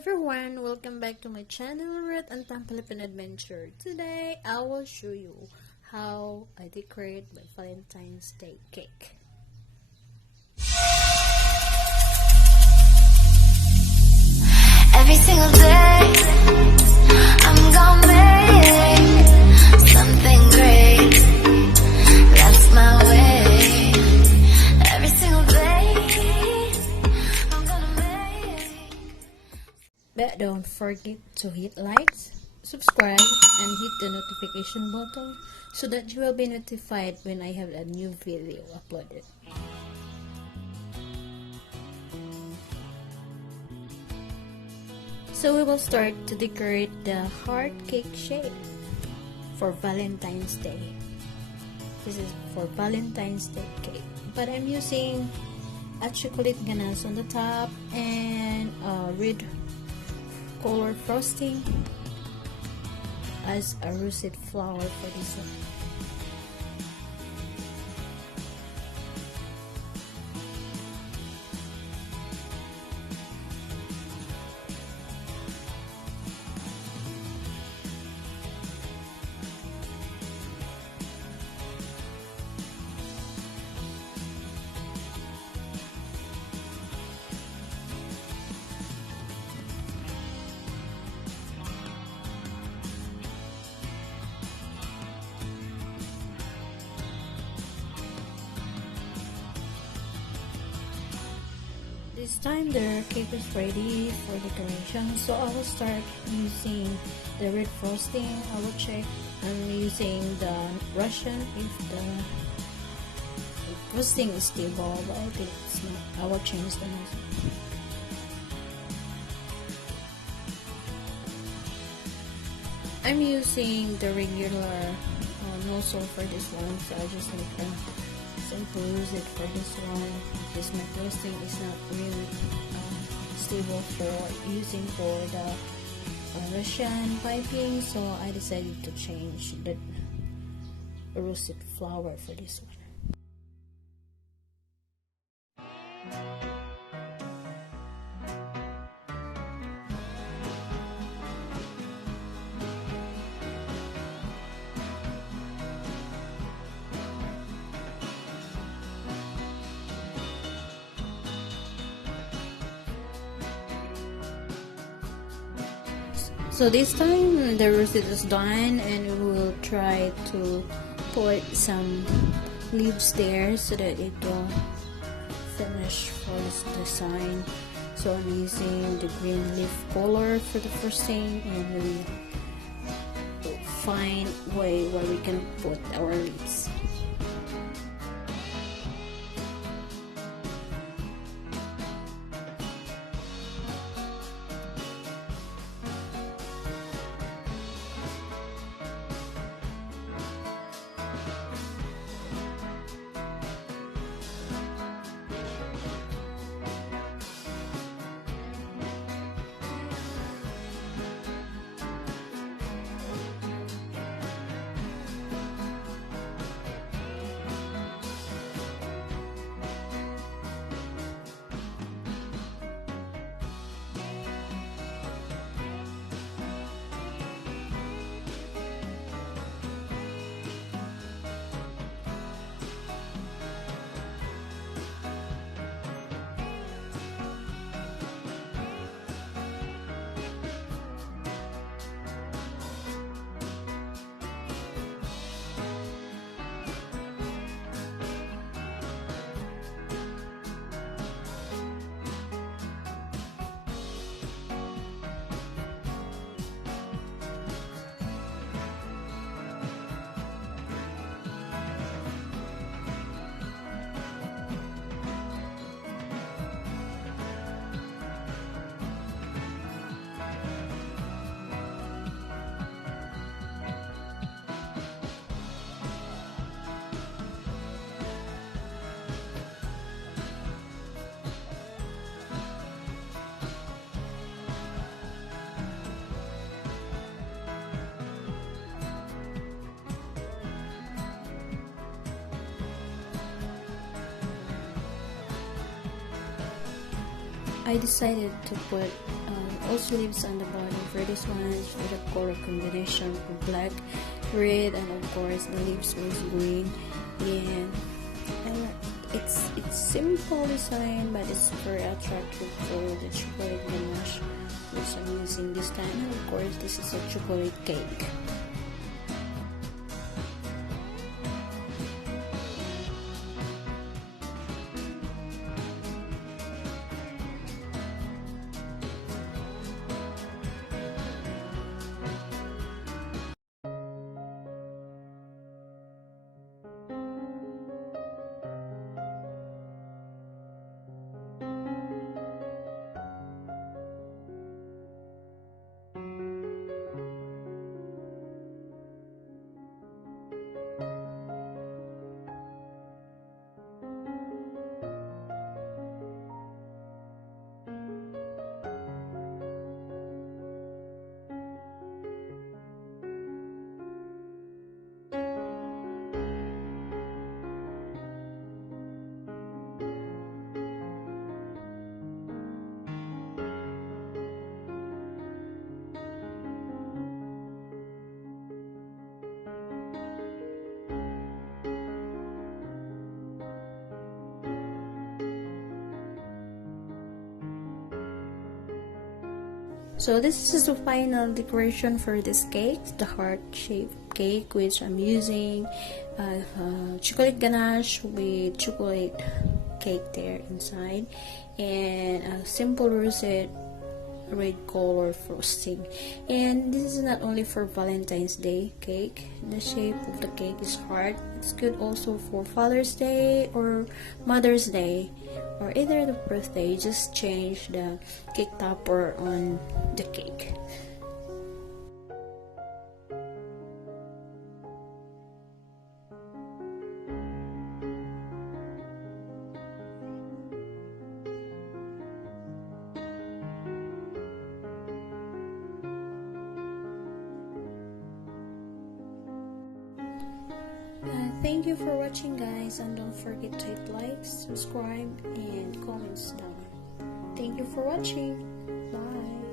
everyone, welcome back to my channel, Ruth and Filipino Adventure. Today, I will show you how I decorate my Valentine's Day cake. Every single day, I'm gonna make something great. That's my way. Every single day, I'm gonna make. But don't forget to hit likes, subscribe, and hit the notification button so that you will be notified when I have a new video uploaded. So we will start to decorate the heart cake shape for Valentine's Day. This is for Valentine's Day cake, but I'm using a chocolate ganache on the top and a red color frosting as a russet flower for this one. This time the cake is ready for decoration, so I will start using the red frosting. I will check I'm using the Russian if the frosting is stable, but I think it's not. I will change the nozzle. I'm using the regular nozzle for this one, so I just make a simple use it for this one because my frosting is not really stable for using for the Russian piping, so I decided to change the russet flower for this one. So this time the russet is done, and we will try to put some leaves there so that it will finish for this design. So I'm using the green leaf color for the first thing, and we will find a way where we can put our leaves. I decided to put also leaves on the bottom for this one for the color combination of black, red, and of course the leaves was green. And it's simple design, but it's very attractive for the chocolate ganache which I'm using this time. And of course this is a chocolate cake. So this is the final decoration for this cake, the heart-shaped cake, which I'm using chocolate ganache with chocolate cake there inside, and a simple rosette red color frosting. And this is not only for Valentine's Day cake. The shape of the cake is heart. It's good also for Father's Day or Mother's Day, or either the birthday. Just change the cake topper on the cake. Thank you for watching, guys, and don't forget to hit like, subscribe, and comments down. Thank you for watching. Bye.